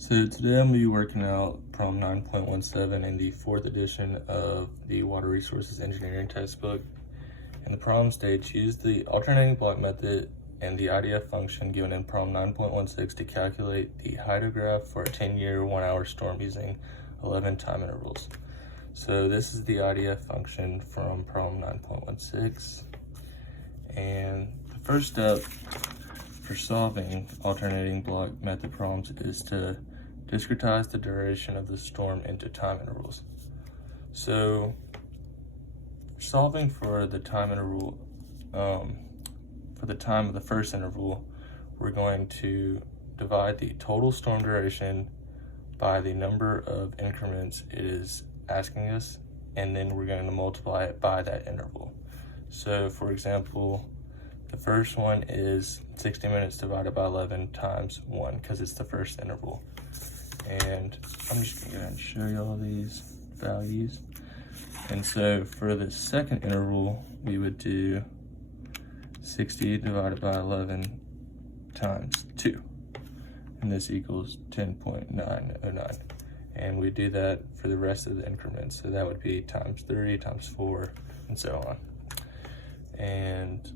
So today I'm going to be working out problem 9.17 in the 4th edition of the Water Resources Engineering textbook. And the problem states, use the alternating block method and the IDF function given in problem 9.16 to calculate the hydrograph for a 10-year, 1-hour storm using 11 time intervals. So this is the IDF function from problem 9.16. And the first step for solving alternating block method problems is to discretize the duration of the storm into time intervals. So solving for the time interval, for the time of the first interval, we're going to divide the total storm duration by the number of increments it is asking us, and then we're going to multiply it by that interval. So for example, the first one is 60 minutes divided by 11 times 1 because it's the first interval. And I'm just going to go ahead and show you all these values. And so for the second interval, we would do 60 divided by 11 times 2. And this equals 10.909. And we do that for the rest of the increments. So that would be times 3, times 4, and so on. And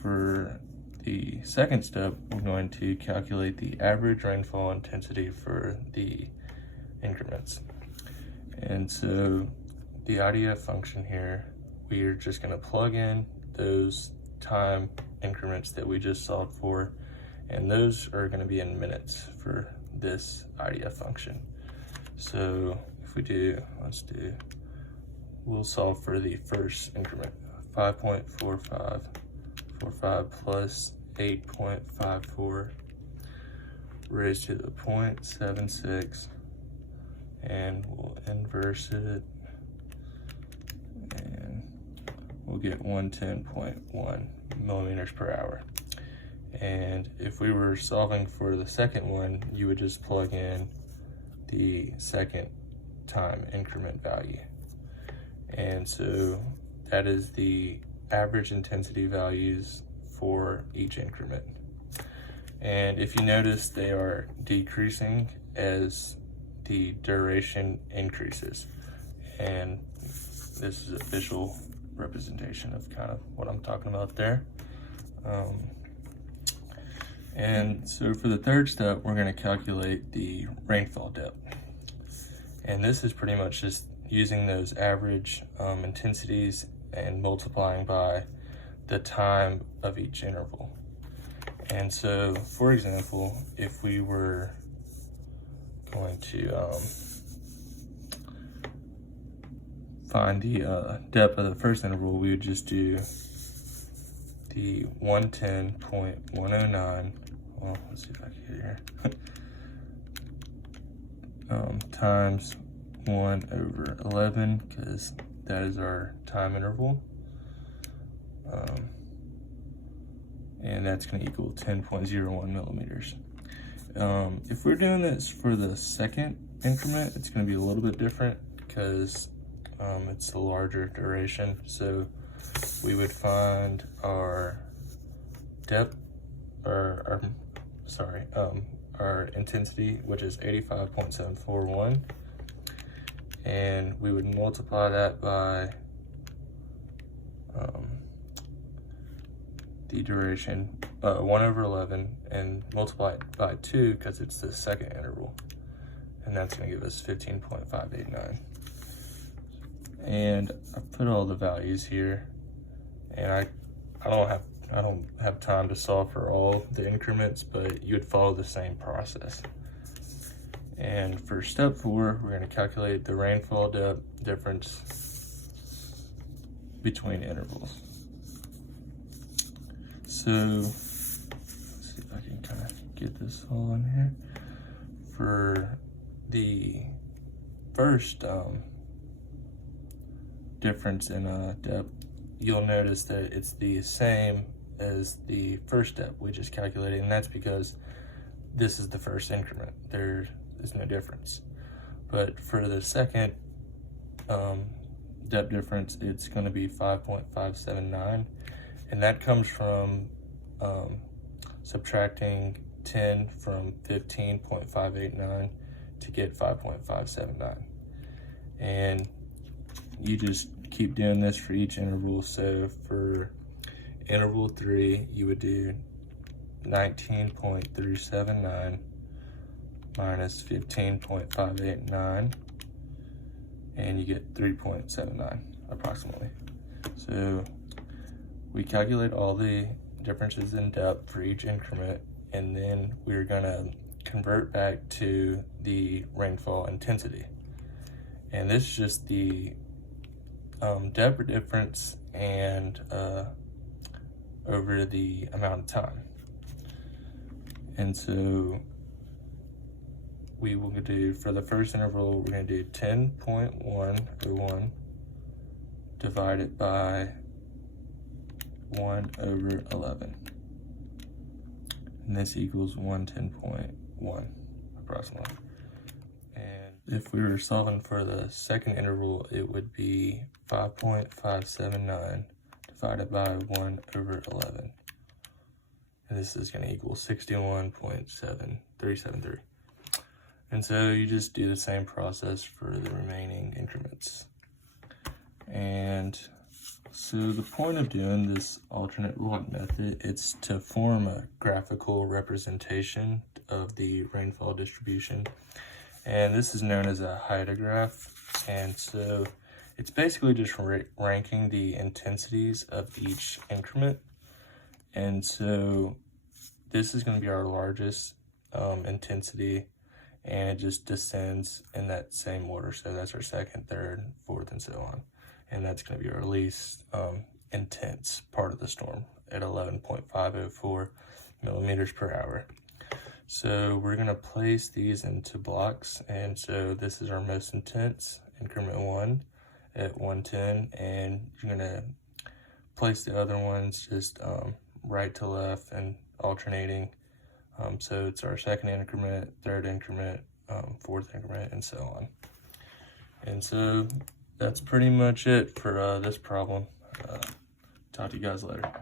for the second step, we're going to calculate the average rainfall intensity for the increments. And so the IDF function here, we are just going to plug in those time increments that we just solved for, and those are going to be in minutes for this IDF function. So if we do, we'll solve for the first increment, 5.4545 plus 8.54 raised to the 0.76, and we'll inverse it, and we'll get 110.1 millimeters per hour. And if we were solving for the second one, you would just plug in the second time increment value. And so that is the average intensity values for each increment. And if you notice, they are decreasing as the duration increases. And this is a visual representation of kind of what I'm talking about there. And so for the third step, we're going to calculate the rainfall depth. And this is pretty much just using those average intensities and multiplying by the time of each interval. And so, for example, if we were going to find the depth of the first interval, we would just do the 110.109, well, let's see if I can get here, times 1/11, because that is our time interval. And that's going to equal 10.01 millimeters. If we're doing this for the second increment, it's going to be a little bit different because it's a larger duration. So we would find our depth, our intensity, which is 85.741, and we would multiply that by the duration, 1/11, and multiply it by 2 because it's the second interval, and that's going to give us 15.589. And I put all the values here, and I don't have time to solve for all the increments, but you would follow the same process. And for step 4, we're going to calculate the rainfall depth difference between intervals. So let's see if I can kind of get this all in here. For the first difference in depth, you'll notice that it's the same as the first step we just calculated, and that's because this is the first increment. There is no difference. But for the second depth difference, it's going to be 5.579, and that comes from subtracting 10 from 15.589 to get 5.579. And you just keep doing this for each interval. So for interval 3, you would do 19.379 minus 15.589, and you get 3.79 approximately. So we calculate all the differences in depth for each increment, and then we're gonna convert back to the rainfall intensity. And this is just the depth difference and over the amount of time. And so we will do, for the first interval, we're gonna do 10.101 divided by 1/11. And this equals 110.1 approximately. And if we were solving for the second interval, it would be 5.579 divided by 1/11. And this is going to equal 61.7373. And so you just do the same process for the remaining increments. And so the point of doing this alternate block method, it's to form a graphical representation of the rainfall distribution. And this is known as a hydrograph. And so it's basically just ranking the intensities of each increment. And so this is going to be our largest intensity, and it just descends in that same order. So that's our second, third, fourth, and so on. And that's going to be our least intense part of the storm at 11.504 millimeters per hour. So we're going to place these into blocks. And so this is our most intense, increment 1 at 110. And you're going to place the other ones just right to left and alternating. So it's our second increment, third increment, fourth increment, and so on. And so that's pretty much it for this problem. Talk to you guys later.